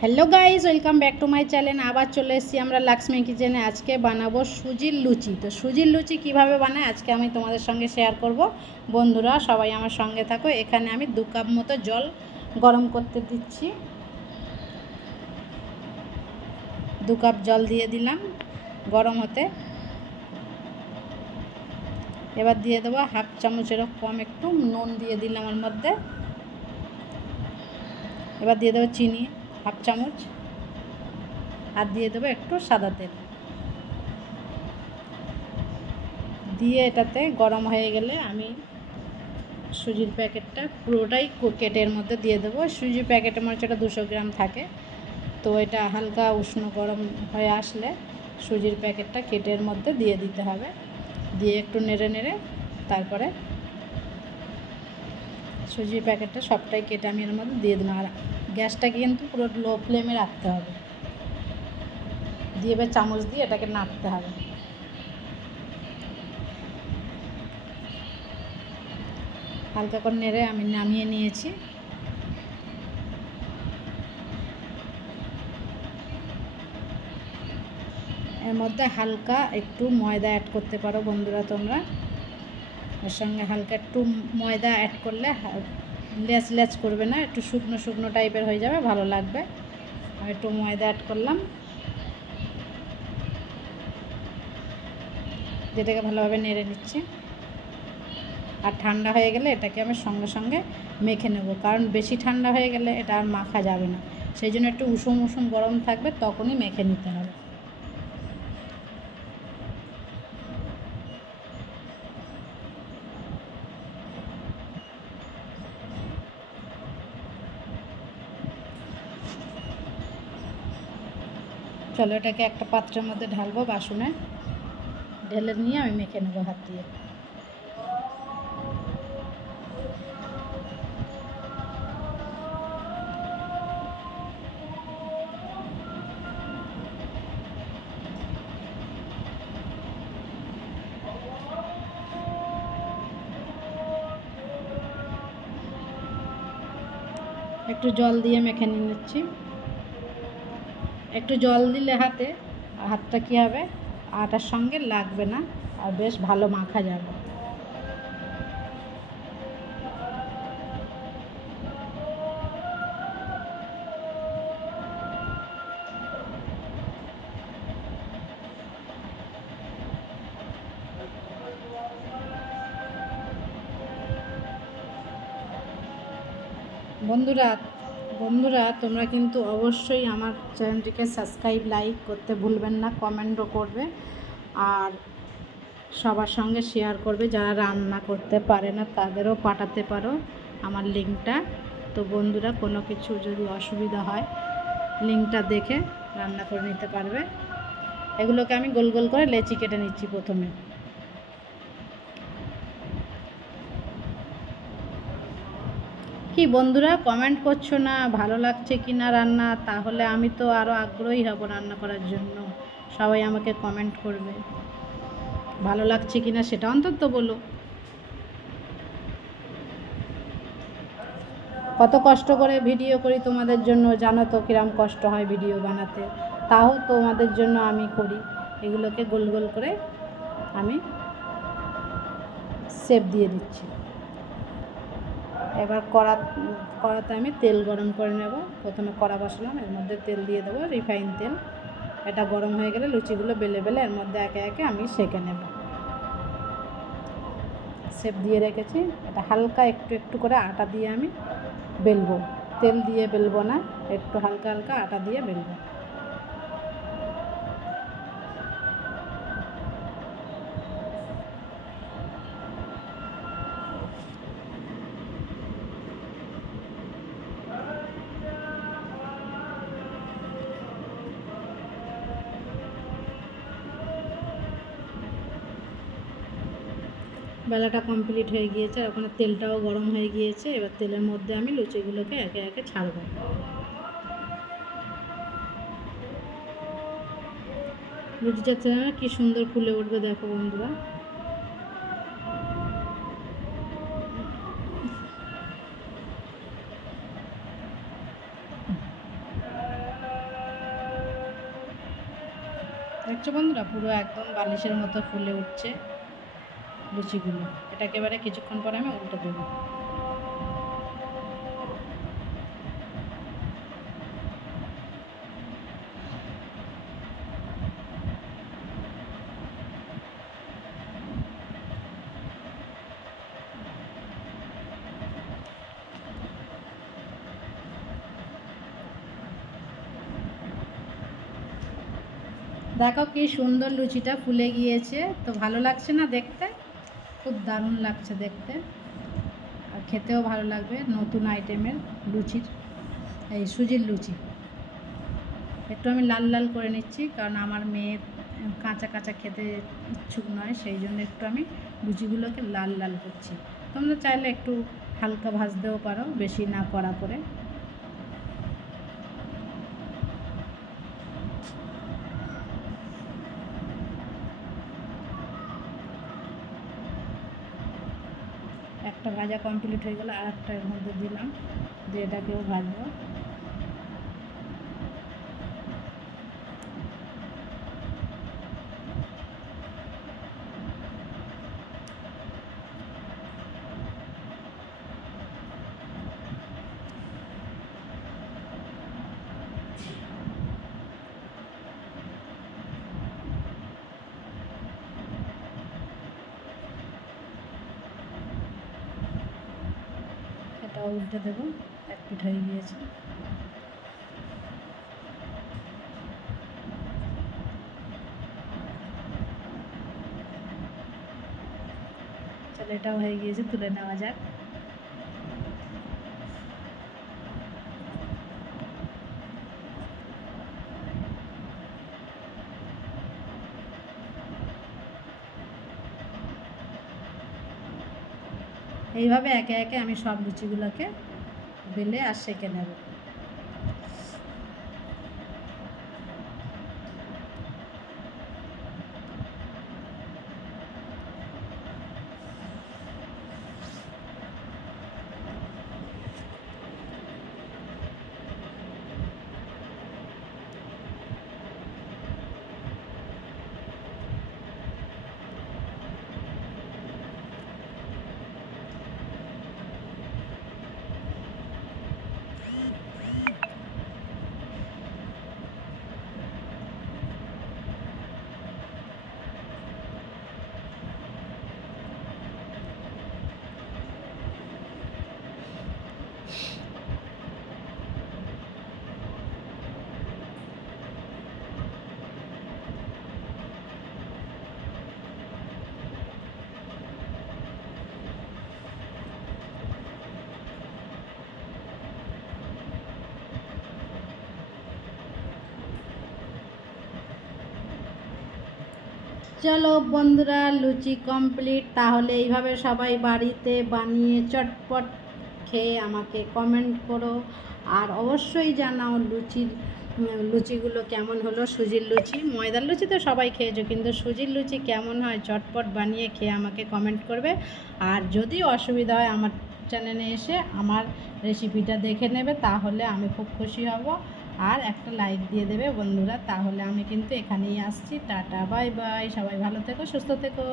Hello guys, welcome back to my channel. আবার চলে এসেছি আমরা লাক্সমি কিচেনে। আজকে বানাবো সুজির লুচি। তো সুজির লুচি কিভাবে বানায় আজকে আমি তোমাদের সঙ্গে শেয়ার করব। বন্ধুরা সবাই আমার সঙ্গে থাকো। এখানে আমি 2 কাপ মতো জল গরম করতে দিচ্ছি। 2 কাপ জল দিয়ে দিলাম গরম হতে। এবার দিয়ে দেবো হাফ চামচেরও কম একটু নুন দিয়ে দিলাম ওর মধ্যে। এবার দিয়ে দেবো চিনি হাফ চামচ, আর দিয়ে দেবো একটু সাদা তেল দিয়ে এটাতে গরম হয়ে গেলে আমি সুজির প্যাকেটটা পুরোটাই কেটে এর মধ্যে দিয়ে দেবো। সুজির প্যাকেটের মধ্যে এটা 200 গ্রাম থাকে। তো এটা হালকা উষ্ণ গরম হয়ে আসলে সুজির প্যাকেটটা কেটে এর মধ্যে দিয়ে দিতে হবে। দিয়ে একটু নেড়ে নেড়ে তারপরে সুজির প্যাকেটটা সবটাই কেটে আমি এর মধ্যে দিয়ে দিলাম। আর গ্যাসটাকে কিন্তু পুরো লো ফ্লেমে রাখতে হবে। দিয়ে এবার চামচ দিয়ে এটাকে নাড়তে হবে। হালকা করে নেড়ে আমি নামিয়ে নিয়েছি। এর মধ্যে হালকা একটু ময়দা অ্যাড করতে পারো বন্ধুরা তোমরা। এর সঙ্গে হালকা একটু ময়দা অ্যাড করলে লেচ লেচ করবে না, একটু শুকনো শুকনো টাইপের হয়ে যাবে, ভালো লাগবে। আমি একটু ময়দা অ্যাড করলাম, যেটাকে ভালোভাবে নেড়ে নিচ্ছি। আর ঠান্ডা হয়ে গেলে এটাকে আমি সঙ্গে সঙ্গে মেখে নেব, কারণ বেশি ঠান্ডা হয়ে গেলে এটা আর মাখা যাবে না। সেই জন্য একটু উষুম উষুম গরম থাকবে, তখনই মেখে নিতে হবে। চলো এটাকে একটা পাত্রের মধ্যে ঢালবো, বাসনে ঢেলে নিয়ে আমি মেখে নেবো হাত দিয়ে। একটু জল দিয়ে মেখে নিচ্ছি। একটু জল দিলে হাতটা কী হবে, আটার সঙ্গে লাগবে না, আর বেশ ভালো মাখা যাবে। বন্ধুরা বন্ধুরা তোমরা কিন্তু অবশ্যই আমার চ্যানেলটিকে সাবস্ক্রাইব লাইক করতে ভুলবেন না, কমেন্টও করবে, আর সবার সঙ্গে শেয়ার করবে। যারা রান্না করতে পারে না তাদেরও পাঠাতে পারো আমার লিঙ্কটা। তো বন্ধুরা কোনো কিছু যদি অসুবিধা হয় লিঙ্কটা দেখে রান্না করে নিতে পারবে। এগুলোকে আমি গোল গোল করে লেচি কেটে নিচ্ছি প্রথমে। কি বন্ধুরা কমেন্ট করছো না ভালো লাগছে কি না রান্না, তাহলে আমি তো আরও আগ্রহী হব রান্না করার জন্য। সবাই আমাকে কমেন্ট করবে ভালো লাগছে কি না, সেটা অন্তত বলো। কত কষ্ট করে ভিডিও করি তোমাদের জন্য, জানো তো কিরম কষ্ট হয় ভিডিও বানাতে, তাও তোমাদের জন্য আমি করি। এগুলোকে গোল গোল করে আমি শেপ দিয়ে দিচ্ছি। এবার কড়াতে আমি তেল গরম করে নেব। প্রথমে কড়া বসালাম, এর মধ্যে তেল দিয়ে দেবো, রিফাইন তেল। এটা গরম হয়ে গেলে লুচিগুলো বেলে বেলে এর মধ্যে একে একে আমি সেঁকে নেব। শেপ দিয়ে রেখেছি। এটা হালকা একটু একটু করে আটা দিয়ে আমি বেলবো, তেল দিয়ে বেলবো না, একটু হালকা হালকা আটা দিয়ে বেলবো। বেলাটা কমপ্লিট হয়ে গিয়েছে, আর ওখানে তেলটাও গরম হয়ে গিয়েছে। এবার তেলের মধ্যে আমি লুচিগুলোকে একে একে ছাড়বো। লুচিটা কি সুন্দর ফুলে উঠবে দেখো বন্ধুরা। দেখছো বন্ধুরা, পুরো একদম বালিশের মতো ফুলে উঠছে লুচিগুলো। এটাকে এবারে কিছুক্ষণ পরে আমি উল্টে দেবো। দেখো কি সুন্দর লুচিটা ফুলে গিয়েছে, তো ভালো লাগছে না দেখতে? খুব দারুণ লাগছে দেখতে, আর খেতেও ভালো লাগবে। নতুন আইটেমের লুচির, এই সুজির লুচি। একটু আমি লাল লাল করে নিচ্ছি, কারণ আমার মেয়ে কাঁচা কাঁচা খেতে ইচ্ছুক নয়, সেই জন্য একটু আমি লুচিগুলোকে লাল লাল করছি। তোমরা চাইলে একটু হালকা ভাজতেও পারো, বেশি না কড়া করে। একটা ভাজা কমপ্লিট হয়ে গেলে আর একটা এর মধ্যে দিলাম, দিয়ে এটাকেও ভাজবো। এটাও উল্টে দেবো, এক পিঠ হয়ে গিয়েছে। চলো, এটাও হয়ে গিয়েছে, তুলে নেওয়া যাক। এইভাবে একে একে আমি সব লুচিগুলোকে বেলে আর সেঁকে নেব। চলো বন্ধুরা, লুচি কমপ্লিট। তাহলে এইভাবে সবাই বাড়িতে বানিয়ে চটপট খেয়ে আমাকে কমেন্ট করো, আর অবশ্যই জানাও লুচিগুলো কেমন হলো। সুজির লুচি, ময়দার লুচি তো সবাই খেয়েছো, কিন্তু সুজির লুচি কেমন হয় চটপট বানিয়ে খেয়ে আমাকে কমেন্ট করবে। আর যদি অসুবিধা হয় আমার চ্যানেলে এসে আমার রেসিপিটা দেখে নেবে, তাহলে আমি খুব খুশি হব। আর একটা লাইক দিয়ে দেবে বন্ধুরা। তাহলে আমি কিন্তু এখানেই আসছি। টাটা, বাই বাই, সবাই ভালো থেকো, সুস্থ থেকো।